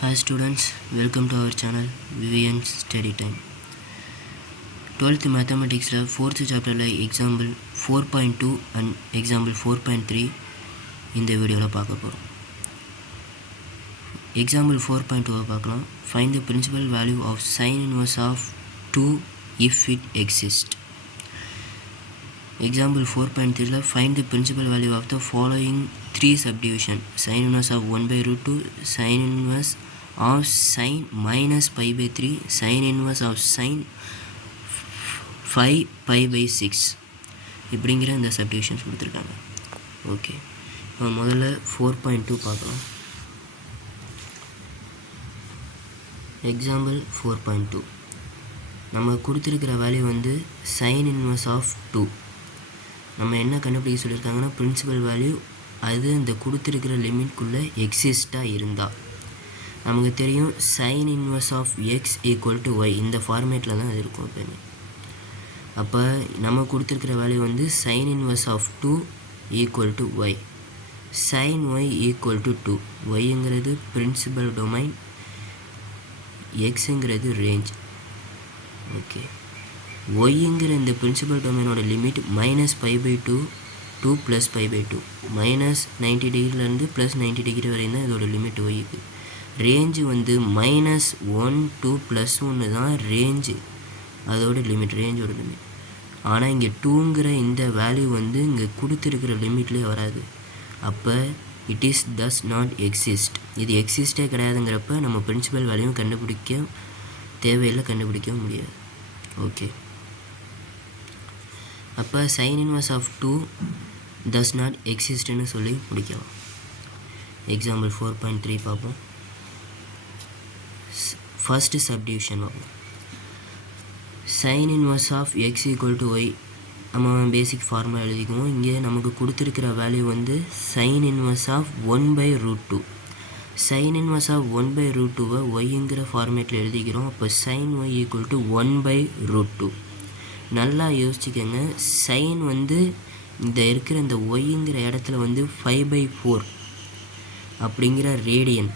Hi students, welcome to our channel Vivian's Study Time. 12th Mathematics 4th chapter example 4.2 and example 4.3 இந்த வீடியோவில் பார்க்க போகிறோம். Example 4.2 பார்க்கலாம். Find the principal value of sin inverse of 2 if it exists. Example 4.3 find the principal value of the following three subdivision: sin inverse of 1 by root 2, sin inverse of sin minus pi by 3, sin inverse of sin 5 pi by 6 இப்படிங்கிற இந்த subdivisions கொடுத்துருக்காங்க. Okay, இப்போ முதல்ல 4.2 பார்க்கலாம். Example 4.2 நம்ம கொடுத்துருக்கிற value வந்து sin inverse of 2. நம்ம என்ன கண்டுபிடிக்க சொல்லியிருக்காங்கன்னா பிரின்சிபல் வேல்யூ அது இந்த கொடுத்துருக்கிற லிமிட்குள்ளே எக்ஸிஸ்டாக இருந்தால் நமக்கு தெரியும் sin inverse of x equal to y இந்த ஃபார்மேட்டில் தான் அது இருக்கும் எப்போயுமே. அப்போ நம்ம கொடுத்துருக்கிற வேல்யூ வந்து sin inverse of 2 equal to y, sin y equal to 2. yங்கிறது பிரின்சிபல் டொமைன், xங்கிறது ரேஞ்ச். ஓகே, yங்கிற இந்த பிரின்சிபல் டொமைனோட limit minus pi pi 2 2 plus pi pi 2 minus 90 டிகிரிலேருந்து ப்ளஸ் 90 டிகிரி வரையும் தான் இதோட லிமிட் ஒய்க்கு. ரேஞ்சு வந்து -1 2 ப்ளஸ் 1 தான் ரேஞ்சு, அதோட லிமிட், ரேஞ்சோட லிமிட். ஆனால் இங்கே 2ங்கிற இந்த வேல்யூ வந்து இங்கே கொடுத்துருக்கிற லிமிட்லேயே வராது. அப்போ it is thus not exist. இது எக்ஸிஸ்டே கிடையாதுங்கிறப்ப நம்ம பிரின்சிபல் வேல்யூவும் கண்டுபிடிக்க தேவையில்லை, கண்டுபிடிக்கவும் முடியாது. ஓகே, அப்போ sin inverse of 2 does not existன்னு சொல்லி முடிக்கலாம். எக்ஸாம்பிள் 4.3 பார்ப்போம். ஃபர்ஸ்ட் சப்டிவிஷன் பார்ப்போம். sin inverse of x equal to y நம்ம பேசிக் ஃபார்முலா எழுதிக்குவோம். இங்கே நமக்கு கொடுத்துருக்கிற வேல்யூ வந்து sin inverse of 1 by root 2. sin inverse of 1 by root 2வை yங்கிற ஃபார்மேட்டில் எழுதிக்கிறோம். அப்போ sin y equal to 1 by root 2. நல்லா யோசிச்சுக்கோங்க, சைன் வந்து இந்த இருக்கிற இந்த ஒய்ங்கிற இடத்துல வந்து 5/4 அப்படிங்கிற ரேடியன்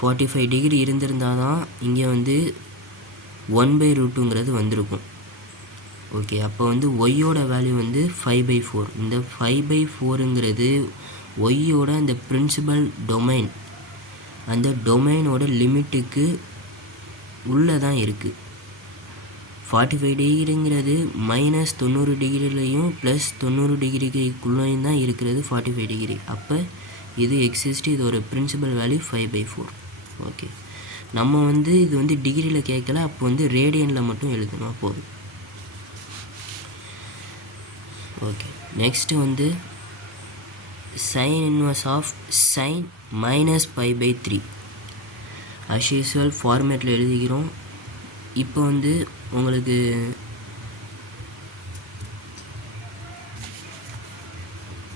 45 டிகிரி இருந்திருந்தால் தான் இங்கே வந்து 1/√2ங்கிறது வந்திருக்கும். ஓகே, அப்போ வந்து ஒய்யோட வேல்யூ வந்து 5/4. இந்த 5/4ங்கிறது ஒய்யோட அந்த பிரின்சிபல் டொமைன், அந்த டொமைனோட லிமிட்டுக்கு உள்ளே தான் இருக்குது. 45 டிகிரிங்கிறது மைனஸ் 90 டிகிரிலையும் ப்ளஸ் 90 டிகிரிக்குள்ளேயும் தான் இருக்கிறது 45 டிகிரி. அப்போ இது எக்ஸிஸ்ட், இது ஒரு பிரின்சிபல் வேல்யூ 5/4. ஓகே, நம்ம வந்து இது வந்து டிகிரியில் கேட்கல, அப்போ வந்து ரேடியனில் மட்டும் எழுதணும் போதும். ஓகே, நெக்ஸ்ட்டு வந்து sin inverse of sin minus pi by 3 as usual ஃபார்மேட்டில் எழுதிக்கிறோம். இப்போ வந்து உங்களுக்கு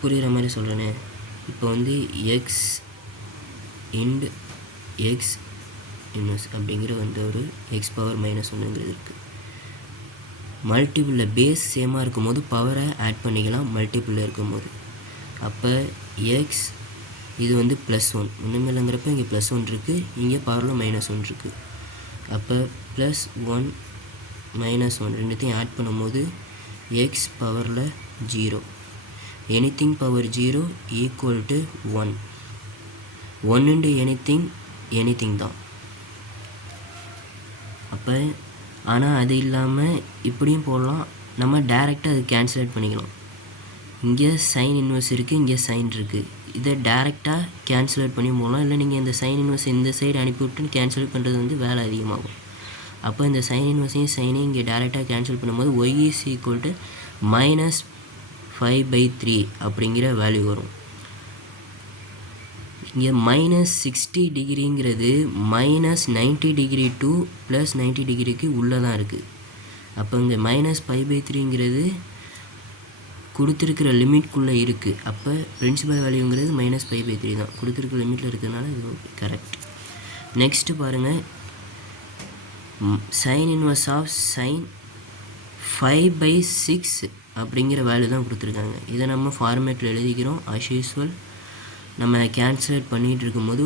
புரிகிற மாதிரி சொல்கிறேனே. இப்போ வந்து எக்ஸ் இன்ட் எக்ஸ் இன்வெர்ஸ் அப்படிங்கிற வந்து ஒரு எக்ஸ் பவர் -1ங்கிறது இருக்குது. மல்டிபிளில் பேஸ் சேமாக இருக்கும்போது பவரை ஆட் பண்ணிக்கலாம் மல்டிபிளில் இருக்கும்போது. அப்போ எக்ஸ் இது வந்து +1 ஒன்றுமே இல்லைங்கிறப்ப இங்கே +1 இருக்குது, இங்கே பவரில் -1 இருக்குது. அப்போ +1 -1 ரெண்டுத்தையும் ஆட் பண்ணும்போது எக்ஸ் பவரில் 0, anything power 0 equal to 1. 1 into anything தான். அப்போ ஆனால் அது இல்லாமல் இப்படியும் போடலாம், நம்ம டேரெக்டாக அது கேன்சலேட் பண்ணிக்கலாம். இங்கே சைன் இன்வெர்ஸ் இருக்குது, இங்கே சைன் இருக்குது, இதை டேரெக்டாக கேன்சலேட் பண்ணி போகலாம். இல்லை நீங்கள் இந்த சைன் இன்வெர்ஸ் இந்த சைடு அனுப்பிவிட்டு கேன்சல் பண்ணுறது வந்து வேலை அதிகமாகும். அப்போ இந்த சைன் இன்வெர்ஸையும் சைனையும் இங்கே டேரெக்டாக கேன்சல் பண்ணும்போது y is equal to -5/3 அப்படிங்கிற வேல்யூ வரும். இங்கே -60 டிகிரிங்கிறது -90 டிகிரி டு +90 டிகிரிக்கு உள்ளே தான் இருக்குது. அப்போ இங்கே -5/3ங்கிறது கொடுத்துருக்கிற லிமிட்குள்ளே இருக்குது. அப்போ பிரின்சிபல் வேல்யூங்கிறது -5/3 தான், கொடுத்துருக்கிற லிமிட்டில் இருக்கிறதுனால இது ஓகே, கரெக்ட். நெக்ஸ்ட்டு பாருங்கள், sin inverse of sin 5/6 அப்படிங்கிற வேல்யூ தான் கொடுத்துருக்காங்க. இதை நம்ம ஃபார்மேட்டில் எழுதிக்கிறோம் as usual. நம்ம கேன்சலேட் பண்ணிகிட்டு இருக்கும்போது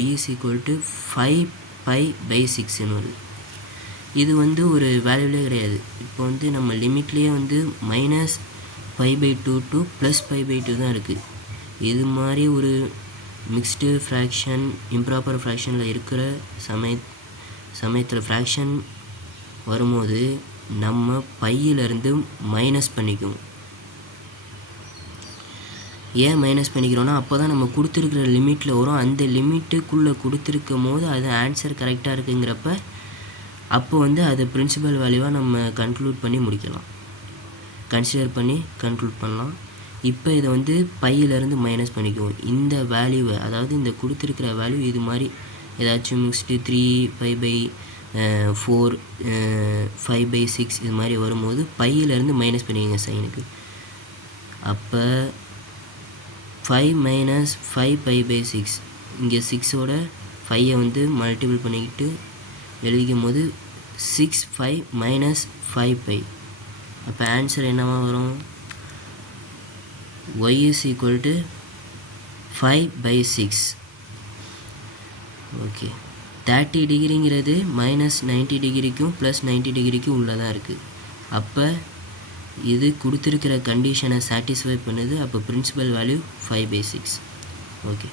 y is equal to 5π/6ன்னு வருது. இது வந்து ஒரு வேல்யூலே கிடையாது. இப்போ வந்து நம்ம லிமிட்லேயே வந்து -π/2 to +π/2 தான் இருக்குது. இது மாதிரி ஒரு மிக்ஸ்டு ஃப்ராக்ஷன் இம்ப்ராப்பர் ஃப்ராக்ஷனில் இருக்கிற சமயத்தில் ஃப்ராக்ஷன் வரும்போது நம்ம பையிலேருந்து மைனஸ் பண்ணிக்குவோம். ஏன் மைனஸ் பண்ணிக்கிறோன்னா அப்போ தான் நம்ம கொடுத்துருக்குற லிமிட்டில் வரும். அந்த லிமிட்டுக்குள்ளே கொடுத்துருக்கும் போது அது ஆன்சர் கரெக்டாக இருக்குங்கிறப்ப அப்போ வந்து அதை பிரின்சிபல் வேல்யூவாக நம்ம கன்க்ளூட் பண்ணி முடிக்கலாம், கன்சிடர் பண்ணி கன்க்ளூட் பண்ணலாம். இப்போ இதை வந்து பையிலேருந்து மைனஸ் பண்ணிக்குவோம். இந்த வேல்யூவை, அதாவது இந்த கொடுத்துருக்கிற வேல்யூ இது மாதிரி ஏதாச்சும் மிக்ஸ்டு 3π/4 5/6 இது மாதிரி வரும்போது பையிலேருந்து மைனஸ் பண்ணிக்கோங்க சைனுக்கு. அப்போ 5 - 5π/6 இங்கே 6ஓட 5ஐ வந்து மல்டிபிள் பண்ணிக்கிட்டு எழுதிக்கும் போது 6π - 5π. அப்போ ஆன்சர் என்னவாக வரும்? y is equal to 5/6. Okay, 30 டிகிரிங்கிறது -90 டிகிரிக்கும் +90 டிகிரிக்கும் உள்ளதாக இருக்குது. அப்போ இது கொடுத்துருக்கிற கண்டிஷனை சாட்டிஸ்ஃபை பண்ணுது. அப்போ பிரின்சிபல் வேல்யூ 5/6. ஓகே.